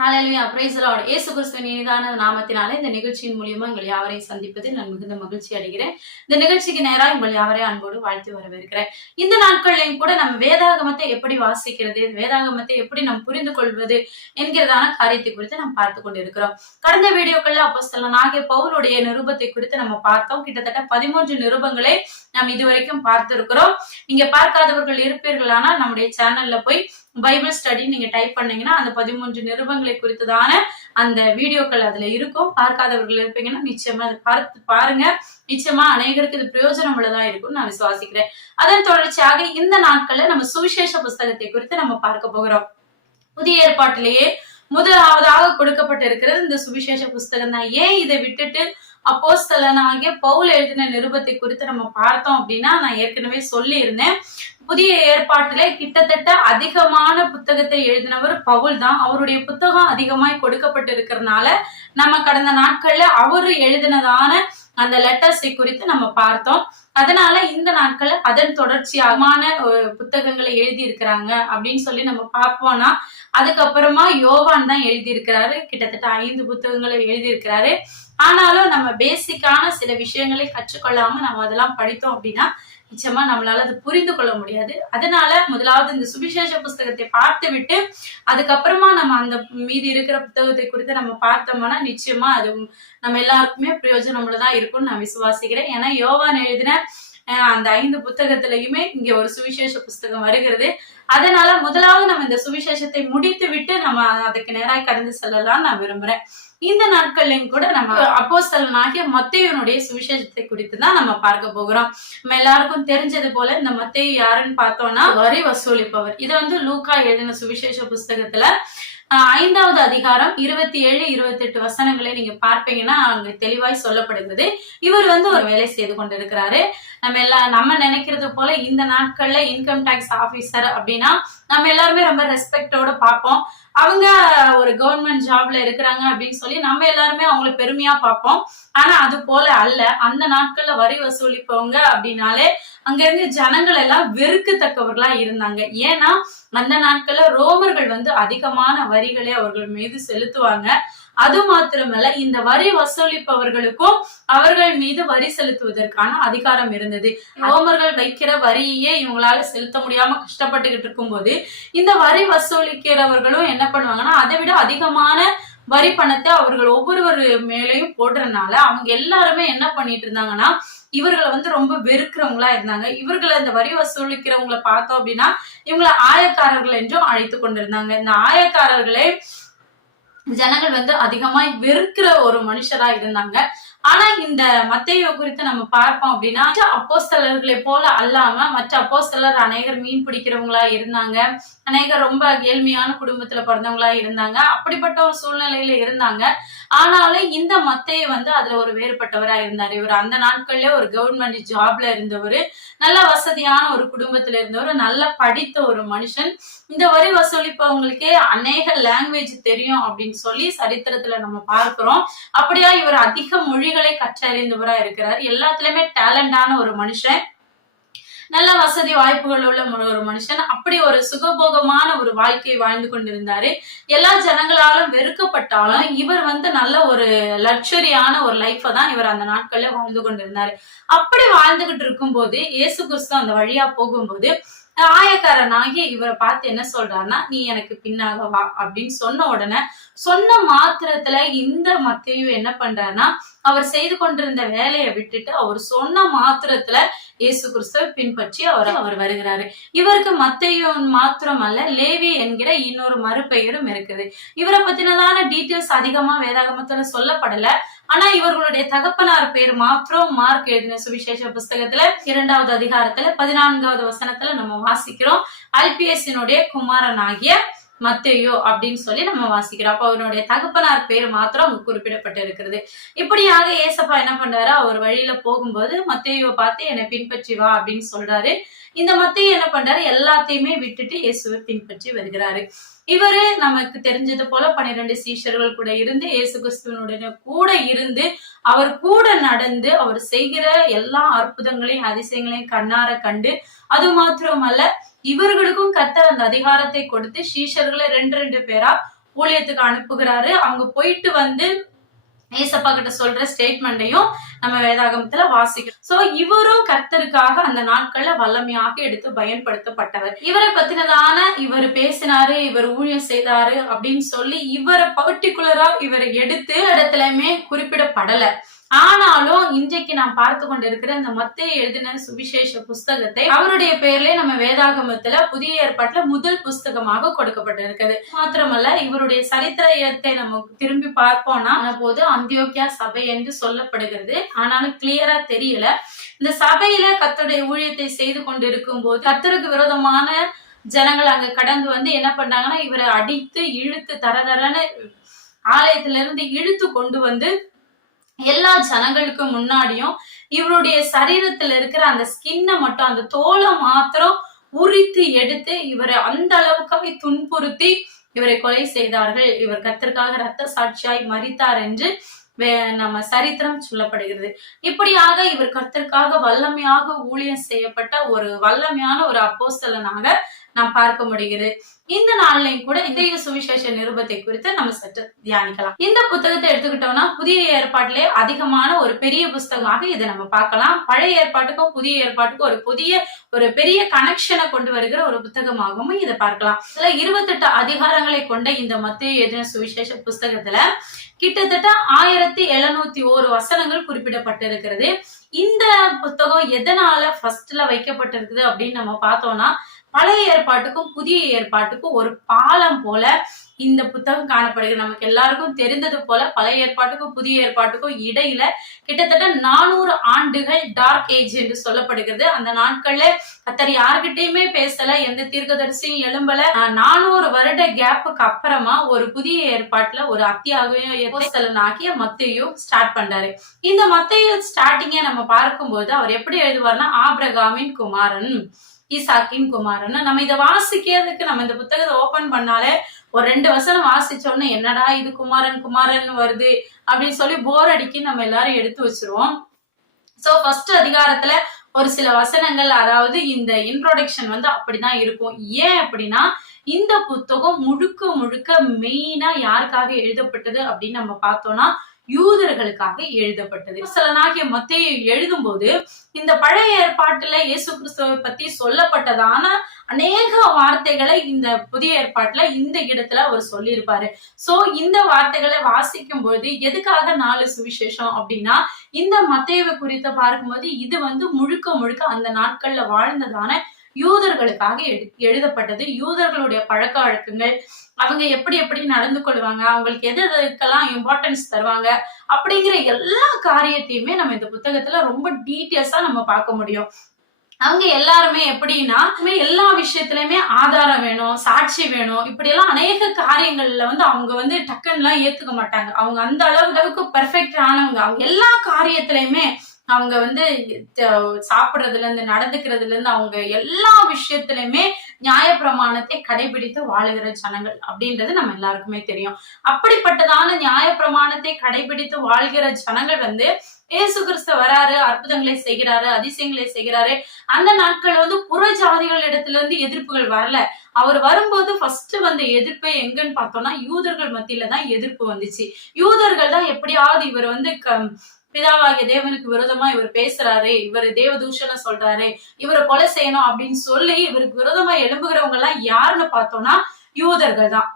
Hallelujah praise the lord இயேசு கிறிஸ்துவின் இனிதான நாமத்தினாலே இந்த நிகழ்ச்சியின் மூலமா உங்கள் யாவரையும் சந்திப்பதில் நான் மிகுந்த மகிழ்ச்சி அடைகிறேன். இந்த நிகழ்ச்சிக்கு நேராக உங்கள் யாவரையும் அன்போடு வாழ்த்து வரவேற்கிறேன். இந்த நாட்களையும் கூட நம்ம வேதாகமத்தை எப்படி வாசிக்கிறது, வேதாகமத்தை எப்படி நாம் புரிந்து கொள்வது என்கிறதான காரியத்தை குறித்து நாம் பார்த்து கொண்டிருக்கிறோம். கடந்த வீடியோக்கள்ல அப்போஸ்தலனாகிய பவுலுடைய நிருபத்தை குறித்து நம்ம பார்த்தோம். கிட்டத்தட்ட 13 நிருபங்களை நாம் இதுவரைக்கும் பார்த்திருக்கிறோம். நீங்க பார்க்காதவர்கள் இருப்பீர்களானால் நம்முடைய சேனல்ல போய் பைபிள் ஸ்டடி நீங்க டைப் பண்ணீங்கன்னா அந்த 13 நிருபங்களை குறித்ததான அந்த வீடியோக்கள் அதுல இருக்கும். பார்க்காதவர்கள் இருப்பீங்கன்னா நிச்சயமா அதை பார்த்து பாருங்க. நிச்சயமா அநேகருக்கு இது பிரயோஜனம் உள்ளதா இருக்கும் நான் விசுவாசிக்கிறேன். அதன் தொடர்ச்சியாக இந்த நாட்கள்ல நம்ம சுவிசேஷ புஸ்தகத்தை குறித்து நம்ம பார்க்க போகிறோம். புதிய ஏற்பாட்டிலேயே முதலாவதாக கொடுக்கப்பட்டிருக்கிறது இந்த சுவிசேஷ புஸ்தகம் தான். ஏன் இதை விட்டுட்டு அப்போஸ்தலனாகிய பவுல் எழுதின நிருபத்தை குறித்து நம்ம பார்த்தோம் அப்படின்னா, நான் ஏற்கனவே சொல்லி இருந்தேன், புதிய ஏற்பாட்டிலே கிட்டத்தட்ட அதிகமான புத்தகத்தை எழுதினவர் பவுல் தான். அவருடைய புத்தகம் அதிகமாய் கொடுக்கப்பட்டிருக்கிறதுனால நம்ம கடந்த நாட்கள்ல அவரு எழுதினதான அந்த லெட்டர்ஸை குறித்து நம்ம பார்த்தோம். அதனால இந்த நாட்கள்ல அதன் தொடர்ச்சியான புத்தகங்களை எழுதி இருக்கிறாங்க அப்படின்னு சொல்லி நம்ம பார்ப்போம்னா, அதுக்கப்புறமா யோவான் தான் எழுதி இருக்கிறாரு. கிட்டத்தட்ட 5 புத்தகங்களை எழுதி இருக்கிறாரு. ஆனாலும் நம்ம பேசிக்கான சில விஷயங்களை கற்றுக்கொள்ளாம நம்ம அதெல்லாம் படித்தோம் அப்படின்னா நிச்சயமா நம்மளால அது புரிந்து கொள்ள முடியாது. அதனால முதலாவது இந்த சுவிசேஷ புஸ்தகத்தை பார்த்து விட்டு அதுக்கப்புறமா நம்ம அந்த மீதி இருக்கிற புத்தகத்தை குறித்து நம்ம பார்த்தோம்னா நிச்சயமா அது நம்ம எல்லாருக்குமே பிரயோஜனம் உள்ளதா இருக்கும்னு நான் விசுவாசிக்கிறேன். ஏன்னா யோவான் எழுதின அந்த 5 புத்தகத்திலையுமே இங்க ஒரு சுவிசேஷ புஸ்தகம் வருகிறது. அதனால முதலாவது நம்ம இந்த சுவிசேஷத்தை முடித்து விட்டு நம்ம அதுக்கு நேராக கடந்து செல்லலாம் நான் விரும்புறேன். இந்த நாட்கள்லயும் கூட நம்ம அப்போஸ்தலனாகிய மத்தேயுனுடைய சுவிசேஷத்தை குறித்து தான் நம்ம பார்க்க போகிறோம். நம்ம எல்லாருக்கும் தெரிஞ்சது போல இந்த மத்தேயு யாருன்னு பார்த்தோம்னா வரி வசூலிப்பவர். இது லூக்கா எழுதின சுவிசேஷ புஸ்தகத்துல 5வது அதிகாரம் 27, 28 வசனங்களை நீங்க பார்ப்பீங்கன்னா அங்க தெளிவாய் சொல்லப்படுகிறது. இவர் ஒரு வேலை செய்து கொண்டிருக்கிறாரு. நம்ம நினைக்கிறது போல இந்த நாட்கள்ல இன்கம் டாக்ஸ் ஆபீசர் அப்படின்னா நம்ம எல்லாருமே ரொம்ப ரெஸ்பெக்டோட பார்ப்போம். அவங்க ஒரு கவர்மெண்ட் ஜாப்ல இருக்கிறாங்க அப்படின்னு சொல்லி நம்ம எல்லாருமே அவங்களை பெருமையா பார்ப்போம். ஆனா அது போல அல்ல. அந்த நாட்கள்ல வரி வசூலிப்பவங்க அப்படின்னாலே அங்க இருந்து ஜனங்கள் எல்லாம் வெறுக்கத்தக்கவர்களா இருந்தாங்க. ஏன்னா அந்த நாட்கள்ல ரோமர்கள் அதிகமான வரிகளை அவர்கள் மீது செலுத்துவாங்க. அது மாத்திரமல்ல, இந்த வரி வசூலிப்பவர்களுக்கும் அவர்கள் மீது வரி செலுத்துவதற்கான அதிகாரம் இருந்தது. ரோமர்கள் வைக்கிற வரியையே இவங்களால செலுத்த முடியாம கஷ்டப்பட்டுக்கிட்டு இருக்கும் போது இந்த வரி வசூலிக்கிறவர்களும் என்ன பண்ணுவாங்கன்னா அதை விட அதிகமான வரி பணத்தை அவர்கள் ஒவ்வொருவர் மேலையும் போடுறதுனால அவங்க எல்லாருமே என்ன பண்ணிட்டு இருந்தாங்கன்னா இவர்களை ரொம்ப வெறுக்கிறவங்களா இருந்தாங்க. இவர்களை இந்த வரி வசூலிக்கிறவங்களை பார்த்தோம் அப்படின்னா இவங்களை ஆயக்காரர்கள் என்றும் அழைத்து கொண்டிருந்தாங்க. இந்த ஆயக்காரர்களே ஜனங்கள் அதிகமாய் வெறுக்கிற ஒரு மனுஷரா இருந்தாங்க. ஆனா இந்த மத்தேயு குறித்து நம்ம பார்ப்போம் அப்படின்னா அப்போஸ்தலர்களை போல அல்லாம மற்ற அப்போஸ்தலர் அநேகர் மீன் பிடிக்கிறவங்களா இருந்தாங்க. அநேகர் ரொம்ப ஏழ்மையான குடும்பத்துல பிறந்தவங்களா இருந்தாங்க. அப்படிப்பட்ட ஒரு சூழ்நிலையில இருந்தாங்க. ஆனாலும் இந்த மத்தேயு அதுல ஒரு வேறுபட்டவரா இருந்தாரு. இவர் அந்த நாட்கள்ல ஒரு கவர்மெண்ட் ஜாப்ல இருந்தவர், நல்ல வசதியான ஒரு குடும்பத்துல இருந்தவர், நல்லா படித்த ஒரு மனுஷன். இந்த வரி வசூலிப்பவங்களுக்கே அநேக லாங்குவேஜ் தெரியும் அப்படின்னு சொல்லி சரித்திரத்துல நம்ம பார்க்கிறோம். அப்படியா இவர் அதிக மொழிகளை கற்றறிந்தவரா இருக்கிறார். எல்லாத்துலயுமே டேலண்டான ஒரு மனுஷன், நல்ல வசதி வாய்ப்புகள் உள்ள ஒரு மனுஷன். அப்படி ஒரு சுகபோகமான ஒரு வாழ்க்கை வாழ்ந்து கொண்டிருந்தாரு. எல்லா ஜனங்களாலும் வெறுக்கப்பட்டாலும் இவர் நல்ல ஒரு லக்ஸரியான ஒரு லைஃப தான் இவர் அந்த நாட்கள்ல வாழ்ந்து கொண்டிருந்தாரு. அப்படி வாழ்ந்துகிட்டு இருக்கும் போது இயேசு கிறிஸ்து அந்த வழியா போகும்போது ஆயக்காரனாகி இவரை பார்த்து என்ன சொல்றாருன்னா, நீ எனக்கு பின்னாக வா அப்படின்னு சொன்ன உடனே சொன்ன மாத்திரத்துல இந்த மத்தேயு என்ன பண்றாருன்னா அவர் செய்து கொண்டிருந்த வேலையை விட்டுட்டு அவர் சொன்ன மாத்திரத்துல இயேசு கிறிஸ்துவை பின்பற்றி அவர் வருகிறாரு. இவருக்கு மத்தேயு மாத்திரம் அல்ல, லேவி என்கிற இன்னொரு மறுபெயரும் இருக்குது. இவரை பத்தினதான டீட்டெயில்ஸ் அதிகமா வேதாகமத்துல சொல்லப்படல. ஆனா இவர்களுடைய தகப்பனார் பேர் மாத்திரம் மார்க் எழுதின சுவிசேஷ புஸ்தகத்துல 2வது அதிகாரத்துல 14வது வசனத்துல நம்ம வாசிக்கிறோம். அல்பியஸினுடைய குமாரன் ஆகிய மத்தேயு அப்படின்னு சொல்லி நம்ம வாசிக்கிறோம். அப்ப அவருடைய தகப்பனார் பேர் மாத்திரம் அங்க குறிப்பிடப்பட்டு இருக்கிறது. இப்படியாக ஏசப்பா என்ன பண்றாரு, அவர் வழியில போகும்போது மத்தேயுவை பார்த்து என்னை பின்பற்றி வா அப்படின்னு சொல்றாரு. இந்த மத்தேயு என்ன பண்றாரு, எல்லாத்தையுமே விட்டுட்டு இயேசுவை பின்பற்றி வருகிறாரு. இவரு நமக்கு தெரிஞ்சது போல 12 சீஷர்கள் கூட இருந்து இயேசு கிறிஸ்துவனுடைய கூட இருந்து அவர் கூட நடந்து அவர் செய்கிற எல்லா அற்புதங்களையும் அதிசயங்களையும் கண்ணார கண்டு, அது மாத்திரமல்ல இவர்களுக்கும் கர்த்தர் அந்த அதிகாரத்தை கொடுத்து சீஷர்களை 2 பேரா ஊழியத்துக்கு அனுப்புகிறாரு. அவங்க போயிட்டு வந்து ஏசப்பா கிட்ட சொல்ற ஸ்டேட்மெண்ட்டையும் நம்ம வேதாகமத்துல வாசிக்கிறோம். சோ இவரும் கர்த்தருக்காக அந்த நாட்கள்ல வல்லமையாக எடுத்து பயன்படுத்தப்பட்டவர். இவரை பத்தினதான இவர் பேசினாரு, இவர் ஊழியம் செய்தாரு அப்படின்னு சொல்லி இவரை பர்டிகுலரா இவரை எடுத்து இடத்துலயுமே குறிப்பிடப்படல. ஆனாலும் இன்றைக்கு நாம் பார்த்து கொண்டிருக்கிற இந்த மத்தேயு எழுதின சுவிசேஷ புஸ்தகத்தை அவருடைய பெயர்ல நம்ம வேதாகமத்துல புதிய ஏற்பாட்டுல முதல் புஸ்தகமாக கொடுக்கப்பட்டிருக்கிறது. மாத்திரமல்ல, இவருடைய சரித்திரத்தை நம்ம திரும்பி பார்ப்போம்னா போது அந்தியோக்கியா சபை என்று சொல்லப்படுகிறது. ஆனாலும் கிளியரா தெரியல. இந்த சபையில கர்த்தருடைய ஊழியத்தை செய்து கொண்டிருக்கும் போது கர்த்தருக்கு விரோதமான ஜனங்கள் அங்க கடந்து வந்து என்ன பண்ணாங்கன்னா, இவரை அடித்து இழுத்து தரதரன்னு ஆலயத்தில இருந்து இழுத்து கொண்டு வந்து எல்லா ஜனங்களுக்கு முன்னாடியும் இவருடைய சரீரத்துல இருக்கிற அந்த ஸ்கின்னை மட்டும், அந்த தோலை மாத்திரம் உரித்து எடுத்து இவரை அந்த அளவுக்காக துன்புறுத்தி இவரை கொலை செய்தார்கள். இவர் கர்த்தருக்காக இரத்த சாட்சியாய் மரித்தார் என்று நம்ம சரித்திரம் சொல்லப்படுகிறது. இப்படியாக இவர் கர்த்தருக்காக வல்லமையாக ஊழியம் செய்யப்பட்ட ஒரு வல்லமையான ஒரு அப்போஸ்தலனாக நாம் பார்க்க முடிகிறது. இந்த நாள்லையும் கூட இந்த சுவிசேஷ நிருபத்தை குறித்து நம்ம சற்று தியானிக்கலாம். இந்த புத்தகத்தை எடுத்துக்கிட்டோம்னா புதிய ஏற்பாட்டிலே அதிகமான ஒரு பெரிய புஸ்தகமாக இதை நம்ம பார்க்கலாம். பழைய ஏற்பாட்டுக்கும் புதிய ஏற்பாட்டுக்கும் ஒரு பெரிய கனெக்ஷனை கொண்டு வருகிற ஒரு புத்தகமாகவும் இதை பார்க்கலாம். இதுல 28 அதிகாரங்களை கொண்ட இந்த மத்தேயு எழுதின சுவிசேஷ புஸ்தகத்துல கிட்டத்தட்ட 1701 வசனங்கள் குறிப்பிடப்பட்டிருக்கிறது. இந்த புத்தகம் எதனால ஃபர்ஸ்ட்ல வைக்கப்பட்டிருக்குது அப்படின்னு நம்ம பார்த்தோம்னா, பழைய ஏற்பாட்டுக்கும் புதிய ஏற்பாட்டுக்கும் ஒரு பாலம் போல இந்த புத்தகம் காணப்படுகிறது. நமக்கு எல்லாருக்கும் தெரிந்தது போல பழைய ஏற்பாட்டுக்கும் புதிய ஏற்பாட்டுக்கும் இடையில கிட்டத்தட்ட 400 ஆண்டுகள் டார்க் ஏஜ் என்று சொல்லப்படுகிறது. அந்த நாட்கள்ல கர்த்தர் யார்கிட்டயுமே பேசல, எந்த தீர்க்கதரிசியும் எழும்பல. 400 வருட கேப்புக்கு அப்புறமா ஒரு புதிய ஏற்பாட்டுல ஒரு அப்போஸ்தலனாகிய மத்தேயு ஸ்டார்ட் பண்றாரு. இந்த மத்தேயு ஸ்டார்டிங்க நம்ம பார்க்கும்போது அவர் எப்படி எழுதுவார்னா, ஆபிரகாமின் குமாரன், ஈசாக்கின் குமாரன். நம்ம இதை வாசிக்கிறதுக்கு நம்ம இந்த புத்தகத்தை ஓபன் பண்ணாலே ஒரு 2 வசனம் வாசிச்சோம்னா என்னடா இது குமாரன் குமாரன் வருது அப்படின்னு சொல்லி போர் அடிக்கி நம்ம எல்லாரும் எடுத்து வச்சிருவோம். சோ ஃபர்ஸ்ட் அதிகாரத்துல ஒரு சில வசனங்கள், அதாவது இந்த இன்ட்ரோடக்ஷன் வந்து அப்படிதான் இருக்கும். ஏன் அப்படின்னா, இந்த புத்தகம் முழுக்க முழுக்க மெயினா யாருக்காக எழுதப்பட்டது அப்படின்னு நம்ம பார்த்தோம்னா யூதர்களுக்காக எழுதப்பட்டது. அப்போஸ்தலனாகிய மத்தேயு எழுதும் போது இந்த பழைய ஏற்பாட்டுல இயேசு கிறிஸ்துவை பத்தி சொல்லப்பட்டதான அநேக வார்த்தைகளை இந்த புதிய ஏற்பாட்டுல இந்த இடத்துல அவர் சொல்லியிருப்பாரு. சோ இந்த வார்த்தைகளை வாசிக்கும் பொழுது எதுக்காக 4 சுவிசேஷம் அப்படின்னா, இந்த மத்தேயுவை குறித்து பார்க்கும்போது இது வந்து முழுக்க முழுக்க அந்த நாட்கள்ல வாழ்ந்ததான யூதர்களுக்காக எழுதப்பட்டது. யூதர்களுடைய பழக்க வழக்கங்கள், அவங்க எப்படி எப்படி நடந்து கொள்வாங்க, அவங்களுக்கு எதுக்கெல்லாம் இம்பார்ட்டன்ஸ் தருவாங்க அப்படிங்கிற எல்லா காரியத்தையுமே நம்ம இந்த புத்தகத்துல ரொம்ப டீட்டெயில்ஸா நம்ம பார்க்க முடியும். அவங்க எல்லாருமே எப்படின்னா, எல்லா விஷயத்திலயுமே ஆதாரம் வேணும், சாட்சி வேணும், இப்படி எல்லாம் அநேக காரியங்கள்ல வந்து அவங்க வந்து டக்குன்னு எல்லாம் ஏத்துக்க மாட்டாங்க. அவங்க அந்த அளவுக்கு பெர்ஃபெக்ட் ஆனவங்க. அவங்க எல்லா காரியத்திலயுமே அவங்க வந்து சாப்பிடுறதுல இருந்து நடந்துக்கிறதுல இருந்து அவங்க எல்லா விஷயத்திலுமே நியாயப்பிரமாணத்தை கடைபிடித்து வாழுகிற ஜனங்கள் அப்படின்றது நம்ம எல்லாருக்குமே தெரியும். அப்படிப்பட்டதான நியாயப்பிரமாணத்தை கடைபிடித்து வாழ்கிற ஜனங்கள் வந்து இயேசு கிறிஸ்து வராரு, அற்புதங்களை செய்கிறாரு, அதிசயங்களை செய்கிறாரு. அந்த நாட்கள் வந்து புற ஜாதிகள் இடத்துல இருந்து எதிர்ப்புகள் வரல. அவர் வரும்போது ஃபர்ஸ்ட் வந்த எதிர்ப்பை எங்கன்னு பார்த்தோம்னா யூதர்கள் மத்தியில தான் எதிர்ப்பு வந்துச்சு. யூதர்கள் தான் எப்படியாவது இவர் வந்து பிதாவாகிய தேவனுக்கு விரோதமா இவர் பேசுறாரு, இவர் தேவதூஷணம் சொல்றாரு, இவரை கொலை செய்யணும் அப்படின்னு சொல்லி இவருக்கு விரோதமா எழும்புகிறவங்க எல்லாம் யாருன்னு பார்த்தோம்னா யூதர்கள் தான்.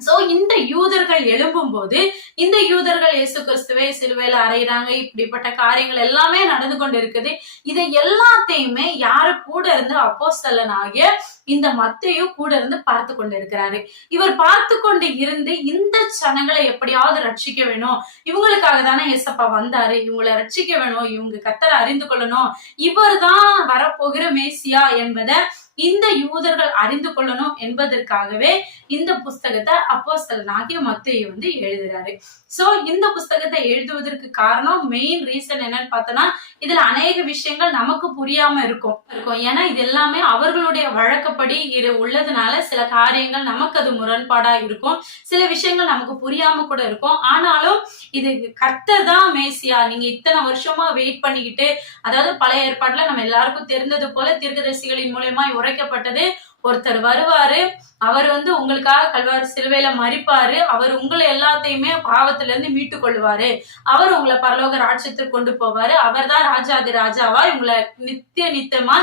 சோ இந்த யூதர்கள் எழும்பும் போது இந்த யூதர்கள் இயேசு கிறிஸ்துவை சிலுவையில அறையிறாங்க. இப்படிப்பட்ட காரியங்கள் எல்லாமே நடந்து கொண்டு இருக்குது. இதை எல்லாத்தையுமே யாரு கூட இருந்து அப்போஸ்தலனாகிய இந்த மத்தேயு கூட இருந்து பார்த்து கொண்டு இருக்கிறாரு. இவர் பார்த்து கொண்டு இருந்து இந்த ஜனங்களை எப்படியாவது ரட்சிக்க வேணும், இவங்களுக்காக தானே ஏசப்பா வந்தாரு, இவங்களை ரட்சிக்க வேணும், இவங்க கர்த்தரை அறிந்து கொள்ளணும், இவர் தான் வரப்போகிற மேசியா என்பதை இந்த யூதர்கள் அறிந்து கொள்ளணும் என்பதற்காகவே இந்த புஸ்தகத்தை அப்போஸ்தலனாகிய மத்தேயு வந்து எழுதுறாரு. சோ இந்த புஸ்தகத்தை எழுதுவதற்கு காரணம், மெயின் ரீசன் என்னன்னு பார்த்தோம்னா, இதுல அநேக விஷயங்கள் நமக்கு புரியாம இருக்கும். ஏன்னா இது எல்லாமே அவர்களுடைய வழக்கப்படி உள்ளதுனால சில காரியங்கள் நமக்கு அது முரண்பாடா இருக்கும், சில விஷயங்கள் நமக்கு புரியாம கூட இருக்கும். ஆனாலும் இது கர்த்தர் தான் மேசியா, நீங்க இத்தனை வருஷமா வெயிட் பண்ணிக்கிட்டு, அதாவது பழைய ஏற்பாட்டுல நம்ம எல்லாருக்கும் தெரிந்தது போல தீர்க்கதரிசிகளின் மூலமா உரைக்கப்பட்டது, ஒருத்தர் வருவாரு, அவர் வந்து உங்களுக்காக கல்வாரி சிலுவையில மரிப்பாரு, அவர் உங்களை எல்லாத்தையுமே பாவத்துல இருந்து மீட்டு கொள்ளுவாரு, அவர் உங்களை பரலோக ராஜ்யத்துக்கு கொண்டு போவாரு, அவர் தான் ராஜாதி ராஜாவா உங்களை நித்தியமா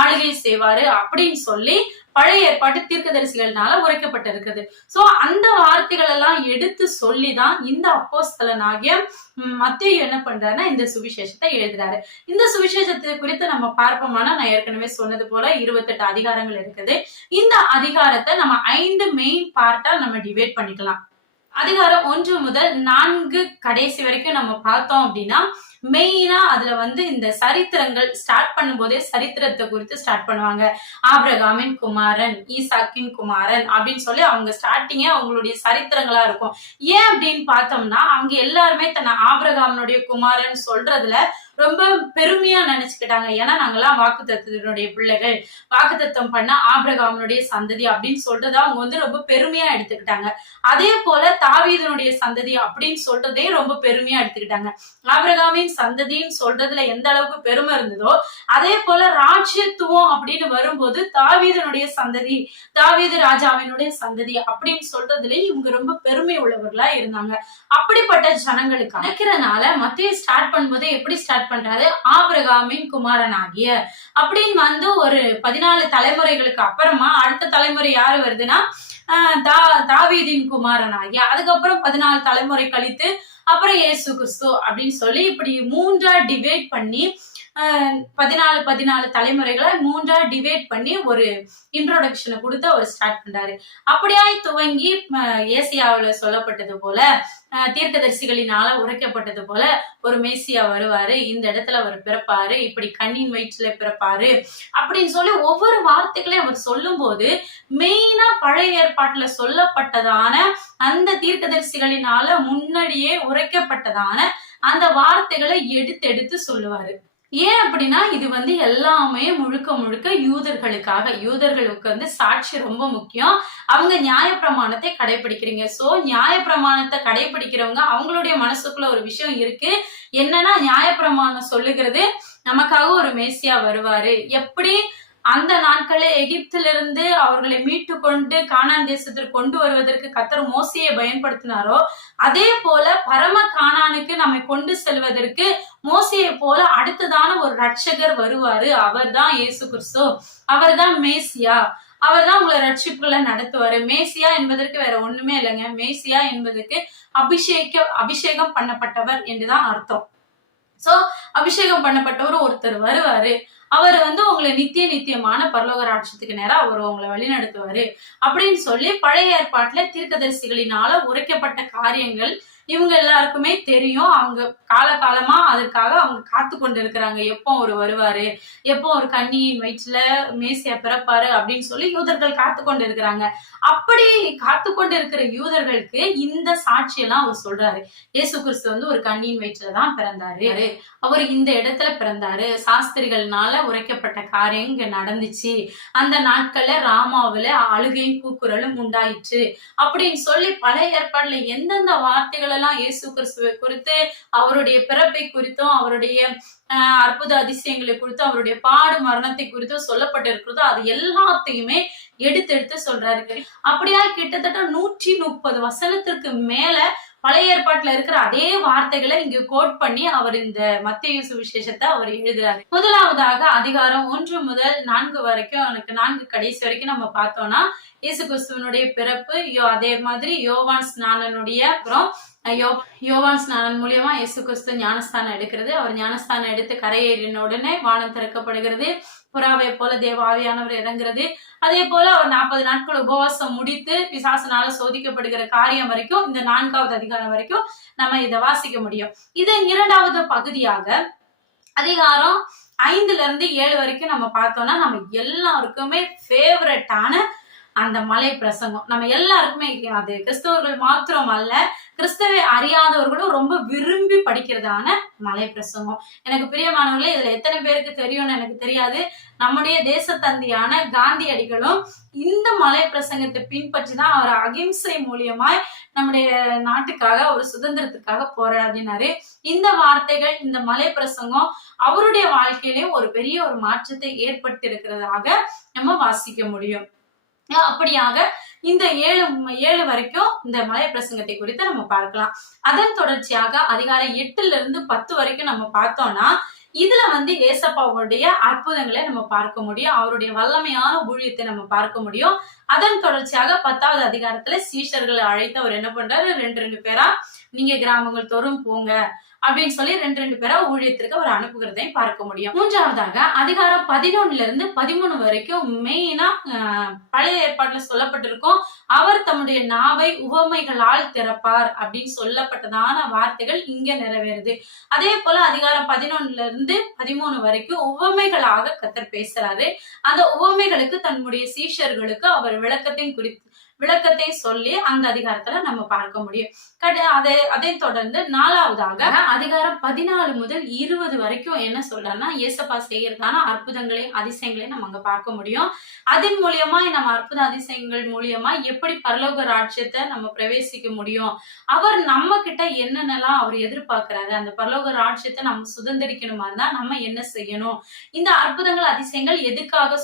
ஆளுகை செய்வாரு அப்படின்னு சொல்லி பழைய ஏற்பாட்டு தீர்க்கதரிசிகள்னால உரைக்கப்பட்டிருக்குது. சோ அந்த வார்த்தைகள் எல்லாம் எடுத்து சொல்லிதான் இந்த அப்போஸ்தலனாகிய மத்தேயு என்ன பண்றாருன்னா இந்த சுவிசேஷத்தை எழுதுறாரு. இந்த சுவிசேஷத்தை குறித்து நம்ம பார்ப்போம்னா, நான் ஏற்கனவே சொன்னது போல 28 அதிகாரங்கள் இருக்குது. இந்த அதிகாரத்தை நம்ம 5 மெயின் பார்ட்டா நம்ம டிவைட் பண்ணிக்கலாம். அதிகாரம் 1 முதல் 4 கடைசி வரைக்கும் நம்ம பார்த்தோம் அப்படின்னா, மெயினா அதுல வந்து இந்த சரித்திரங்கள் ஸ்டார்ட் பண்ணும் போதே சரித்திரத்தை குறித்து ஸ்டார்ட் பண்ணுவாங்க. ஆபிரகாமின் குமாரன், ஈசாக்கின் குமாரன் அப்படின்னு சொல்லி அவங்க ஸ்டார்டிங்கே அவங்களுடைய சரித்திரங்களா இருக்கும். ஏன் அப்படின்னு பார்த்தோம்னா, அவங்க எல்லாருமே தன்னை ஆபிரகாமனுடைய குமாரன் சொல்றதுல ரொம்ப பெருமையா நினைச்சுக்கிட்டாங்க. ஏன்னா நாங்கெல்லாம் வாக்குத்தத்தத்தினுடைய பிள்ளைகள், வாக்குத்தத்தம் பண்ண ஆபிரகாமனுடைய சந்ததி அப்படின்னு சொல்றத அவங்க வந்து ரொம்ப பெருமையா எடுத்துக்கிட்டாங்க. அதே போல தாவீதனுடைய சந்ததி அப்படின்னு சொல்றதே ரொம்ப பெருமையா எடுத்துக்கிட்டாங்க. ஆபிரகாமின் சந்ததின்னு சொல்றதுல எந்த அளவுக்கு பெருமை இருந்ததோ, அதே போல ராஜ்யத்துவம் அப்படின்னு வரும்போது தாவீதனுடைய சந்ததி, தாவீது ராஜாவினுடைய சந்ததி அப்படின்னு சொல்றதுலயும் இவங்க ரொம்ப பெருமை உள்ளவர்களா இருந்தாங்க. அப்படிப்பட்ட ஜனங்களுக்கு நினைக்கிறனால மத்தேயு ஸ்டார்ட் பண்ணும்போதே எப்படி ஸ்டார்ட் பண்றாரு, ஆபிரகாமின் குமாரன் ஆகிய அப்படின்னு வந்து ஒரு 14 தலைமுறைகளுக்கு அப்புறமா அடுத்த தலைமுறை யாரு வருதுன்னா தாவீதின் குமாரன் ஆகிய, அதுக்கப்புறம் 14 தலைமுறை கழித்து அப்புறம் இயேசு கிறிஸ்து அப்படின்னு சொல்லி இப்படி 3ஆ டிவைட் பண்ணி 14 தலைமுறைகளை 3ஆ டிவைட் பண்ணி ஒரு இன்ட்ரோடக்ஷனை கொடுத்து அவர் ஸ்டார்ட் பண்றாரு. அப்படியாய் துவங்கி ஏசியாவுல சொல்லப்பட்டது போல, தீர்க்கதரிசிகளினால உரைக்கப்பட்டது போல ஒரு மேசியா வருவாரு, இந்த இடத்துல அவர் பிறப்பாரு, இப்படி கண்ணின் வயிற்றுல பிறப்பாரு அப்படின்னு சொல்லி ஒவ்வொரு வார்த்தைகளையும் அவர் சொல்லும் போது மெயினா பழைய ஏற்பாட்டுல சொல்லப்பட்டதான அந்த தீர்க்கதரிசிகளினால முன்னாடியே உரைக்கப்பட்டதான அந்த வார்த்தைகளை எடுத்து சொல்லுவாரு. ஏன் அப்படின்னா இது வந்து எல்லாமே முழுக்க யூதர்களுக்கு வந்து சாட்சி ரொம்ப முக்கியம். அவங்க நியாயப்பிரமாணத்தை கடைபிடிக்கிறீங்க. சோ நியாயப்பிரமாணத்தை கடைபிடிக்கிறவங்க அவங்களுடைய மனசுக்குள்ள ஒரு விஷயம் இருக்கு. என்னன்னா நியாயப்பிரமாணம் சொல்லுகிறது நமக்காக ஒரு மேசியா வருவாரு. எப்படி அந்த நாட்களே எகிப்திலிருந்து அவர்களை மீட்டு கொண்டு கானான் தேசத்திற்கு கொண்டு வருவதற்கு கர்த்தர் மோசேயை பயன்படுத்தினாரோ, அதே போல பரம கானானுக்கு நம்மை கொண்டு செல்வதற்கு மோசேயை போல அடுத்ததான ஒரு ரட்சகர் வருவாரு. அவர் தான் இயேசு கிறிஸ்து, அவர் தான் மேசியா, அவர் தான் உங்களை ரட்சிப்புகளை நடத்துவாரு. மேசியா என்பதற்கு வேற ஒண்ணுமே இல்லைங்க. மேசியா என்பதற்கு அபிஷேகம் பண்ணப்பட்டவர் என்றுதான் அர்த்தம். சோ அபிஷேகம் பண்ணப்பட்டவர் ஒருத்தர் வருவாரு, அவர் வந்து உங்களை நித்தியமான பரலோக ராஜ்யத்துக்கு நேரா அவர் உங்களை வழி நடத்துவாரு அப்படின்னு சொல்லி பழைய ஏற்பாட்டுல தீர்க்கதரிசிகளினால உரைக்கப்பட்ட காரியங்கள் இவங்க எல்லாருக்குமே தெரியும். அவங்க காலகாலமா அதற்காக அவங்க காத்து கொண்டு இருக்கிறாங்க. எப்போ ஒரு வருவாரு, எப்போ ஒரு கன்னியின் வயிற்றுல மேசியா பிறப்பாரு அப்படின்னு சொல்லி யூதர்கள் காத்து கொண்டு இருக்கிறாங்க. அப்படி காத்து கொண்டு இருக்கிற யூதர்களுக்கு இந்த சாட்சியெல்லாம் அவர் சொல்றாரு. இயேசு கிறிஸ்து வந்து ஒரு கன்னியின் வயிற்றுலதான் பிறந்தாரு, அவர் இந்த இடத்துல பிறந்தாரு, சாஸ்திரிகள்னால உரைக்கப்பட்ட காரியம் இங்க நடந்துச்சு, அந்த நாட்கள்ல ராமாவில அழுகையும் கூக்குரலும் உண்டாயிற்று அப்படின்னு சொல்லி பழைய ஏற்பாடுல எந்தெந்த வார்த்தைகள் எல்லாம் இயேசு கிறிஸ்துவை குறித்து, அவருடைய பிறப்பை குறித்தும், அவருடைய அற்புத அதிசயங்களை குறித்தும், அவருடைய பாடு மரணத்தை குறித்தும் சொல்லப்பட்டிருக்கிறதோ அது எல்லாத்தையுமே எடுத்து சொல்றாரு. அப்படியா கிட்டத்தட்ட 130 வசனத்திற்கு மேல பழைய ஏற்பாட்டுல இருக்கிற அதே வார்த்தைகளை இங்க கோட் பண்ணி அவர் இந்த மத்தேயு சுவிசேஷத்தை அவர் எழுதுறாரு. முதலாவதாக அதிகாரம் 1 முதல் 4 வரைக்கும், எனக்கு 4 கடைசி வரைக்கும் நம்ம பார்த்தோம்னா இயேசு கிறிஸ்துவனுடைய பிறப்பு, அதே மாதிரி யோவான் ஸ்நானனுடைய அப்புறம் யோவான் ஸ்நானன் மூலியமா இயேசு கிறிஸ்து ஞானஸ்தானம் எடுக்கிறது, அவர் ஞானஸ்தானம் எடுத்து கரையேறின உடனே வானம் திறக்கப்படுகிறது, புறாவை போல தேவ ஆவியானவர் இறங்குறது, அதே போல அவர் 40 நாட்கள் உபவாசம் முடித்து பிசாசனால சோதிக்கப்படுகிற காரியம் வரைக்கும் இந்த 4வது அதிகாரம் வரைக்கும் நம்ம இதை வாசிக்க முடியும். இது 2வது பகுதியாக அதிகாரம் 5ல இருந்து 7 வரைக்கும் நம்ம பார்த்தோம்னா நம்ம எல்லாருக்குமே ஃபேவரட்டான அந்த மலை பிரசங்கம். நம்ம எல்லாருக்குமே அது கிறிஸ்தவர்கள் மாத்திரம் அல்ல, கிறிஸ்தவை அறியாதவர்களும் ரொம்ப விரும்பி படிக்கிறதான மலை பிரசங்கம். எனக்கு பிரியமானவர்களே, இதுல எத்தனை பேருக்கு தெரியும்னு எனக்கு தெரியாது. நம்முடைய தேசத்தந்தியான காந்தியடிகளும் இந்த மலை பிரசங்கத்தை பின்பற்றிதான் அவர் அகிம்சை மூலியமாய் நம்முடைய நாட்டுக்காக ஒரு சுதந்திரத்துக்காக போராடினாரு. இந்த வார்த்தைகள், இந்த மலை பிரசங்கம் அவருடைய வாழ்க்கையிலேயும் ஒரு பெரிய ஒரு மாற்றத்தை ஏற்பட்டு இருக்கிறதாக நம்ம வாசிக்க முடியும். அப்படியாக இந்த 7 வரைக்கும் இந்த மலை பிரசங்கத்தை குறித்து நம்ம பார்க்கலாம். அதன் தொடர்ச்சியாக அதிகாரம் 8 to 10 வரைக்கும் நம்ம பார்த்தோம்னா இதுல ஏசப்பாவுடைய அற்புதங்களை நம்ம பார்க்க முடியும். அவருடைய வல்லமையான ஊழியத்தை நம்ம பார்க்க முடியும். அதன் தொடர்ச்சியாக 10வது அதிகாரத்துல சீஷர்களை அழைத்து அவர் என்ன பண்றாரு, 2 பேரா நீங்க கிராமங்கள் தோறும் போங்க அப்படின்னு சொல்லி 2 பேரா ஊழியத்திற்கு அவர் அனுப்புகிறதையும் பார்க்க முடியும். 3வதாக அதிகாரம் 11 to 13 வரைக்கும் மெயினா பழைய ஏற்பாட்டுல சொல்லப்பட்டிருக்கும், அவர் தம்முடைய நாவை உவமைகளால் திறப்பார் அப்படின்னு சொல்லப்பட்டதான வார்த்தைகள் இங்க நிறைவேறுது. அதே போல அதிகாரம் 11 to 13 வரைக்கும் உவமைகளாக கர்த்தர் பேசுறாரு. அந்த உவமைகளுக்கு தன்னுடைய சீஷர்களுக்கு அவர் விளக்கத்தை சொல்லி அந்த அதிகாரத்துல நம்ம பார்க்க முடியும். அதை தொடர்ந்து 4வதாக அதிகாரம் 14 முதல் 20 வரைக்கும் என்ன சொல்றன்னா ஏசப்பா செய்யறதான அற்புதங்களையும் அதிசயங்களையும் நம்ம அங்க பார்க்க முடியும். அதன் மூலியமா நம்ம அற்புத அதிசயங்கள் மூலியமா எப்படி பரலோக ராஜ்யத்தை நம்ம பிரவேசிக்க முடியும், அவர் நம்ம கிட்ட என்னென்னலாம் அவர் எதிர்பார்க்கிறாரு, அந்த பரலோக ராஜ்யத்தை நம்ம சுதந்திரிக்கணுமா இருந்தா நம்ம என்ன செய்யணும், இந்த அற்புதங்கள் அதிசயங்கள் எதுக்காக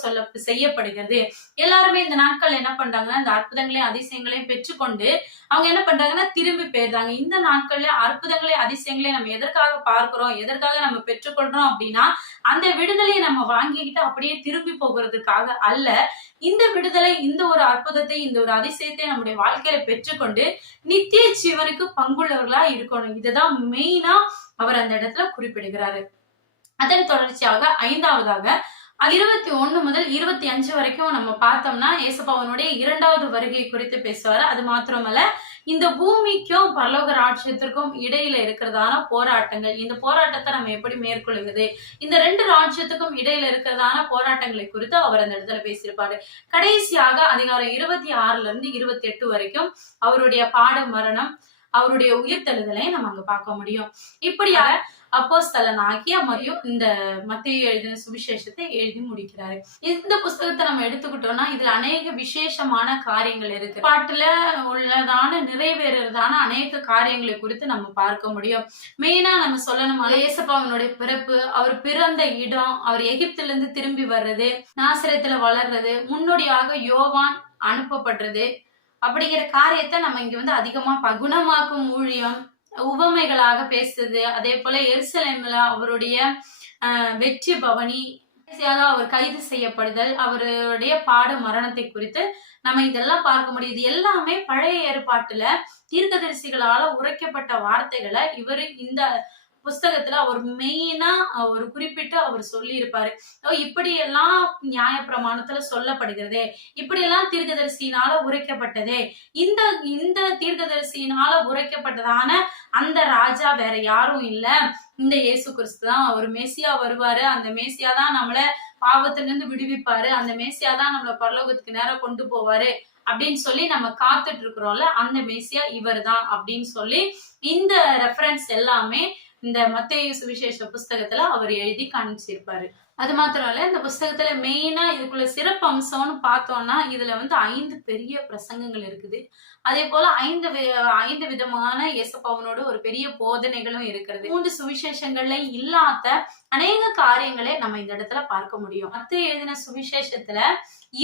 செய்யப்படுகிறது. எல்லாருமே இந்த நாட்கள் என்ன பண்றாங்கன்னா இந்த அற்புதங்களையும் அதிசயங்களையும் பெற்றுக்கொண்டு அவங்க என்ன பண்றாங்கன்னா திரும்பி போயிடுறாங்க. இந்த நாட்கள்ல அற்புதங்களையும் அதிசயங்களையும் நம்ம எதற்காக பார்க்கிறோம், எதற்காக நம்ம பெற்றுக்கொள்றோம் அப்படின்னா அந்த விடுதலையை நம்ம வாங்கிக்கிட்டு அப்படியே திரும்பி போகிறதுக்காக அல்ல. இந்த விடுதலை, இந்த ஒரு அற்புதத்தை, இந்த ஒரு அதிசயத்தை நம்முடைய வாழ்க்கையில பெற்றுக்கொண்டு நித்திய ஜீவனுக்கு பங்குள்ளவர்களா இருக்கணும். இதுதான் மெயினா அவர் அந்த இடத்துல குறிப்பிடுகிறாரு. அதன் தொடர்ச்சியாக 5வதாக 21 முதல் 25 வரைக்கும் நம்ம பார்த்தோம்னா ஏசப்பாவனுடைய 2வது வருகை குறித்து பேசுவாரு. அது மாத்திரமல்ல இந்த பூமிக்கும் பரலோக ராஜ்யத்திற்கும் இடையில இருக்கிறதான போராட்டங்கள், இந்த போராட்டத்தை நம்ம எப்படி மேற்கொள்வது, இந்த 2 ராஜ்யத்துக்கும் இடையில இருக்கிறதான போராட்டங்களை குறித்து அவர் அந்த இடத்துல பேசியிருப்பாரு. கடைசியாக அதிகாரம் 26 to 28 வரைக்கும் அவருடைய பாட மரணம், அவருடைய உயிர்த்தெழுதலை நம்ம அங்க பார்க்க முடியும். இப்படியாக அப்போஸ்தலனாகிய மரியும் இந்த மத்தேயு எழுதின சுவிசேஷத்தை எழுதி முடிக்கிறாரு. இந்த புஸ்தகத்தை நம்ம எடுத்துக்கிட்டோம்னா இதுல அநேக விசேஷமான காரியங்கள் இருக்கு. பாட்டுல உள்ளதான நிறைவேறதான அநேக காரியங்களை குறித்து நம்ம பார்க்க முடியும். மெயினா நம்ம சொல்லணும், ஏசப்பாவனுடைய பிறப்பு, அவர் பிறந்த இடம், அவர் எகிப்துல இருந்து திரும்பி வர்றது, நாசரேத்துல வளர்றது, முன்னோடியாக யோவான் அனுப்பப்படுறது அப்படிங்கிற காரியத்தை நம்ம இங்க அதிகமா குணமாக்கும் ஊழியம், உவமைகளாக பேசுது. அதே போல எருசலேம்ல அவருடைய வெற்றி பவனி, அவர் கைது செய்யப்படுதல், அவருடைய பாடு மரணத்தை குறித்து நம்ம இதெல்லாம் பார்க்க முடியுது. எல்லாமே பழைய ஏற்பாட்டுல தீர்க்கதரிசிகளால உரைக்கப்பட்ட வார்த்தைகளை இவரு இந்த புஸ்தகத்துல அவர் மெயினா ஒரு குறிப்பிட்டு அவர் சொல்லி இருப்பாரு. இப்படி எல்லாம் நியாய பிரமாணத்துல சொல்லப்படுகிறதே, இப்படி எல்லாம் தீர்க்கதரிசியினால உரைக்கப்பட்டதே, இந்த தீர்க்கதரிசியினால உரைக்கப்பட்டதான அந்த ராஜா வேற யாரும் இல்ல, இந்த இயேசு கிறிஸ்து தான். அவர் மேசியா வருவாரு, அந்த மேசியா தான் நம்மள பாவத்திலிருந்து விடுவிப்பாரு, அந்த மேசியா தான் நம்மள பரலோகத்துக்கு நேரம் கொண்டு போவாரு அப்படின்னு சொல்லி நம்ம காத்துட்டு இருக்கிறோம்ல, அந்த மேசியா இவர் தான் அப்படின்னு சொல்லி இந்த ரெஃபரன்ஸ் எல்லாமே இந்த மத்தேயு சுவிசேஷ புஸ்தகத்துல அவர் எழுதி காமிச்சிருப்பாரு. அது மாத்திரம் இல்ல, இந்த புஸ்தகத்துல மெயினா இதுக்குள்ள சிறப்பு அம்சம்னு பார்த்தோம்னா இதுல 5 பெரிய பிரசங்கங்கள் இருக்குது. அதே போல 5 விதமான இயேசுப்பாவனோட ஒரு பெரிய போதனைகளும் இருக்கிறது. 3 சுவிசேஷங்கள்ல இல்லாத அநேக காரியங்களை நம்ம இந்த இடத்துல பார்க்க முடியும். மத்தேயு எழுதின சுவிசேஷத்துல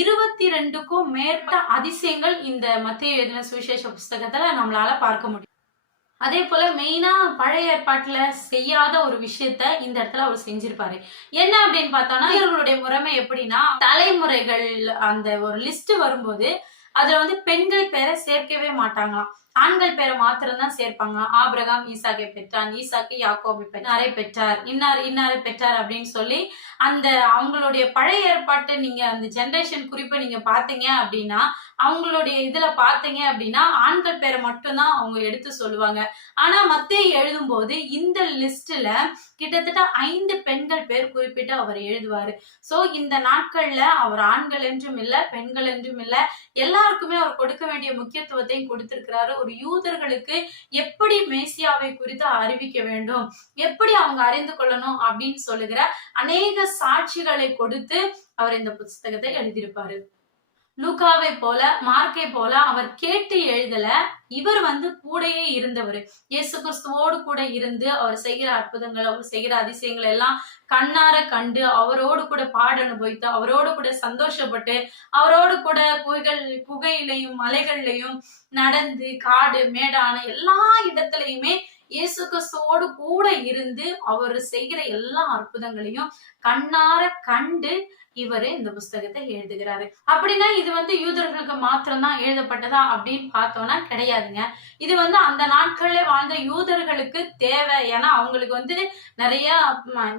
22க்கும் மேற்பட்ட அதிசயங்கள் இந்த மத்தேயு எழுதின சுவிசேஷ புஸ்தகத்துல நம்மளால பார்க்க முடியும். அதே போல மெயினா பழைய ஏற்பாட்டுல செய்யாத ஒரு விஷயத்த இந்த இடத்துல அவர் செஞ்சிருப்பாரு. என்ன அப்படின்னு பார்த்தோம்னா இவர்களுடைய முறைமை எப்படின்னா, தலைமுறைகள் அந்த ஒரு லிஸ்ட் வரும்போது அதுல பெண்கள் பேரை சேர்க்கவே மாட்டாங்களாம், ஆண்கள் பேரை மாத்திரம்தான் சேர்ப்பாங்க. ஆபிரகாம் ஈசாக்கை பெற்றான், ஈசாக்கு யாக்கோபை பெற்றார், இன்னாரை பெற்றார் அப்படின்னு சொல்லி அந்த அவங்களுடைய பழைய ஏற்பாட்டு நீங்க அந்த ஜெனரேஷன் குறிப்பை நீங்க பாத்தீங்க அப்படின்னா, அவங்களுடைய இதுல பாத்தீங்க அப்படின்னா ஆண்கள் பேரை மட்டும்தான் அவங்க எடுத்து சொல்லுவாங்க. ஆனா மத்தேயு எழுதும் போது இந்த லிஸ்ட்ல கிட்டத்தட்ட 5 பெண்கள் பேர் குறிப்பிட்டு அவர் எழுதுவாரு. சோ இந்த நாட்கள்ல அவர் ஆண்கள் என்றும் இல்ல, பெண்கள் என்றும் இல்ல, எல்லாருக்குமே அவர் கொடுக்க வேண்டிய முக்கியத்துவத்தையும் கொடுத்திருக்கிறாரு. ஒரு யூதர்களுக்கு எப்படி மேசியாவை குறித்து அறிவிக்க வேண்டும், எப்படி அவங்க அறிந்து கொள்ளணும் அப்படின்னு சொல்லுகிற அநேக சாட்சிகளை கொடுத்து அவர் இந்த புத்தகத்தை எழுதியிருப்பாரு. லூக்காவை போல மார்க்கை போல அவர் கேட்டு எழுதல. இவர் கூடயே இருந்தவர். இயேசு கிறிஸ்துவோடு கூட இருந்து அவர் செய்கிற அற்புதங்கள், அவர் செய்கிற அதிசயங்கள் எல்லாம் கண்ணார கண்டு, அவரோடு கூட பாட அனுபவித்து, அவரோடு கூட சந்தோஷப்பட்டு, அவரோடு கூட குகையிலையும் மலைகள்லையும் நடந்து, காடு மேடான எல்லா இடத்துலயுமே இயேசு கிறிஸ்துவோடு கூட இருந்து அவர் செய்கிற எல்லா அற்புதங்களையும் கண்ணார கண்டு இவரு இந்த புஸ்தகத்தை எழுதுகிறாரு. அப்படின்னா இது யூதர்களுக்கு மாத்திரம்தான் எழுதப்பட்டதா அப்படின்னு பார்த்தோம்னா கிடையாதுங்க. இது அந்த நாட்கள்ல வாழ்ந்த யூதர்களுக்கு தேவை. ஏன்னா அவங்களுக்கு நிறைய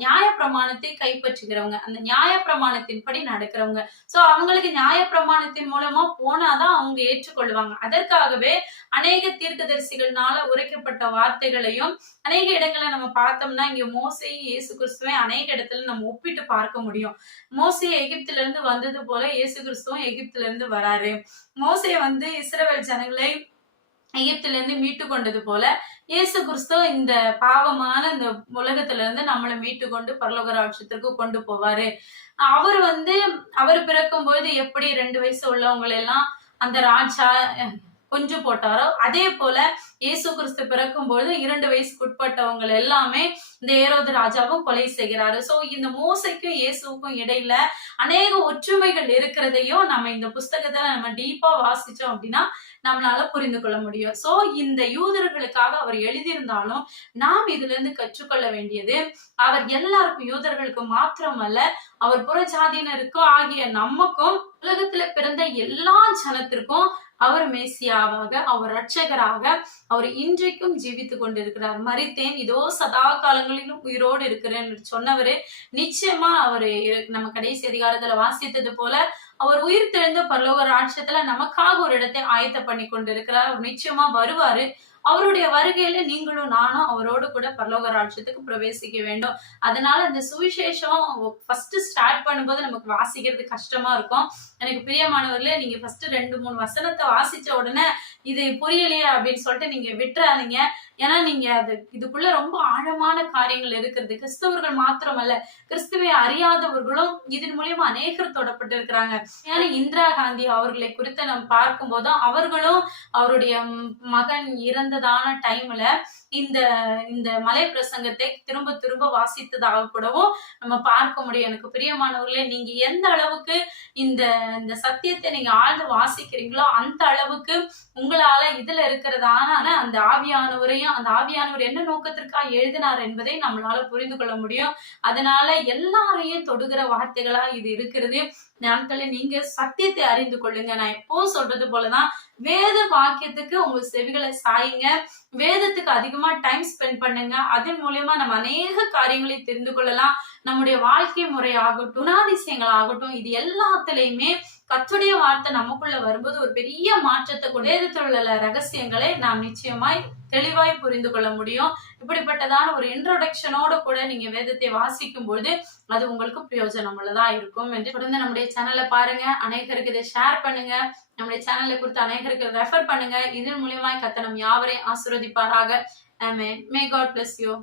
நியாய பிரமாணத்தை கைப்பற்றுகிறவங்க, அந்த நியாய பிரமாணத்தின்படி நடக்கிறவங்க. சோ அவங்களுக்கு நியாய பிரமாணத்தின் மூலமா போனாதான் அவங்க ஏற்றுக்கொள்வாங்க. அதற்காகவே அநேக தீர்க்கதரிசிகள்னால உரைக்கப்பட்ட வார்த்தைகளையும் அநேக இடங்களை நம்ம பார்த்தோம்னா இங்க மோசேயும் இயேசு கிறிஸ்துவை அநேக இடத்துல நம்ம ஒப்பிட்டு பார்க்க முடியும். மோசே எகிப்தில இருந்து வந்தது போல இயேசு கிறிஸ்துவும் எகிப்தில இருந்து வராரு. மோசே இஸ்ரவேல் ஜனங்களை எகிப்தில இருந்து மீட்டு கொண்டது போல இயேசு கிறிஸ்து இந்த பாவமான இந்த உலகத்துல இருந்து நம்மளை மீட்டு கொண்டு பரலோக ராஜ்யத்திற்கு கொண்டு போவாரு. அவர் அவர் பிறக்கும் பொழுது எப்படி 2 வயசு உள்ளவங்களை எல்லாம் அந்த ராஜா கொஞ்சம் போட்டாரோ, அதே போல இயேசு கிறிஸ்து பிறக்கும் பொழுது 2 வயசுக்கு உட்பட்டவங்க எல்லாமே இந்த ஏரோது ராஜாவும் கொலை செய்கிறாரு. சோ இந்த மோசைக்கும் இயேசுக்கும் இடையில அநேக ஒற்றுமைகள் இருக்கிறதையும் நம்ம இந்த புஸ்தகத்துல நம்ம டீப்பா வாசிச்சோம் அப்படின்னா நம்மளால புரிந்து கொள்ள முடியும். சோ இந்த யூதர்களுக்காக அவர் எழுதியிருந்தாலும் நாம் இதுல இருந்து கற்றுக்கொள்ள வேண்டியது, அவர் எல்லாருக்கும் யூதர்களுக்கு மாத்திரமல்ல, அவர் புறஜாதியினருக்கும் ஆகிய நமக்கும் உலகத்துல பிறந்த எல்லா ஜனத்திற்கும் அவர் மேசியாவாக, அவர் ரட்சகராக, அவர் இன்றைக்கும் ஜீவித்து கொண்டிருக்கிறார். மரித்தேன், இதோ சதா காலங்களிலும் உயிரோடு இருக்கிறேன் சொன்னவரு நிச்சயமா அவரு நம்ம கடைசி அதிகாரத்துல வாசித்தது போல அவர் உயிர் தெழுந்த பரலோக ராஜ்யத்துல நமக்காக ஒரு இடத்தை ஆயத்த பண்ணி கொண்டிருக்கிறார். அவர் நிச்சயமா வருவாரு. அவருடைய வருகையில நீங்களும் நானும் அவரோடு கூட பரலோக ராஜ்யத்துக்கு பிரவேசிக்க வேண்டும். அதனால இந்த சுவிசேஷம் ஃபர்ஸ்ட் ஸ்டார்ட் பண்ணும்போது நமக்கு வாசிக்கிறது கஷ்டமா இருக்கும். எனக்கு பிரியமானவர்களே, நீங்க ஃபர்ஸ்ட் 2-3 வசனத்தை வாசிச்ச உடனே இது புரியலையே அப்படின்னு சொல்லிட்டு நீங்க விட்டுறாதீங்க. ஏன்னா நீங்க இதுக்குள்ள ரொம்ப ஆழமான காரியங்கள் இருக்கிறது. கிறிஸ்தவர்கள் மாத்திரமல்ல, கிறிஸ்துவை அறியாதவர்களும் இதன் மூலியமா அநேகர் தொடப்பட்டு இருக்கிறாங்க. ஏன்னா இந்திரா காந்தி அவர்களை குறித்து நம்ம பார்க்கும் போதும் அவர்களும் அவருடைய மகன் இறந்ததான டைம்ல இந்த மலை பிரசங்கத்தை திரும்ப திரும்ப வாசித்ததாக கூடவும் நம்ம பார்க்க முடியும். எனக்கு பிரியமானவர்களே, நீங்க எந்த அளவுக்கு இந்த சத்தியத்தை நீங்க ஆழ்ந்து வாசிக்கிறீங்களோ அந்த அளவுக்கு உங்களால இதுல இருக்கிறதான அந்த ஆவியானவரையும், அந்த ஆவியானவர் என்ன நோக்கத்திற்காக எழுதினார் என்பதை நம்மளால புரிந்து கொள்ள முடியும். அதனால எல்லாரையும் தொடுகிற வார்த்தைகளா இது இருக்கிறது. நாட்களை நீங்க சத்தியத்தை அறிந்து கொள்ளுங்க. நான் எப்பவும் சொல்றது போலதான், வேத வாக்கியத்துக்கு உங்க செவிகளை சாயுங்க, வேதத்துக்கு அதிகமா டைம் ஸ்பெண்ட் பண்ணுங்க. அதன் மூலியமா நம்ம அநேக காரியங்களை தெரிந்து கொள்ளலாம். நம்முடைய வாழ்க்கை முறை ஆகட்டும், குணாதிசயங்கள் ஆகட்டும், இது எல்லாத்திலையுமே கர்த்தருடைய வார்த்தை நமக்குள்ள வரும்போது ஒரு பெரிய மாற்றத்தை கொண்டு வேதத்தில் உள்ள ரகசியங்களை நாம் நிச்சயமாய் தெளிவாய் புரிந்து கொள்ள முடியும். இப்படிப்பட்டதான ஒரு இன்ட்ரோடக்ஷனோட கூட நீங்க வேதத்தை வாசிக்கும் பொழுது அது உங்களுக்கு பிரயோஜனம் உள்ளதா இருக்கும் என்று தொடர்ந்து நம்முடைய சேனலை பாருங்க. அநேகருக்கு இதை ஷேர் பண்ணுங்க. நம்முடைய சேனலை குறித்து அநேகருக்கு ரெஃபர் பண்ணுங்க. இதன் மூலியமாய் கர்த்தர் நம் யாவரையும் ஆசீர்வதிப்பாராக. ஆமென். May God bless you.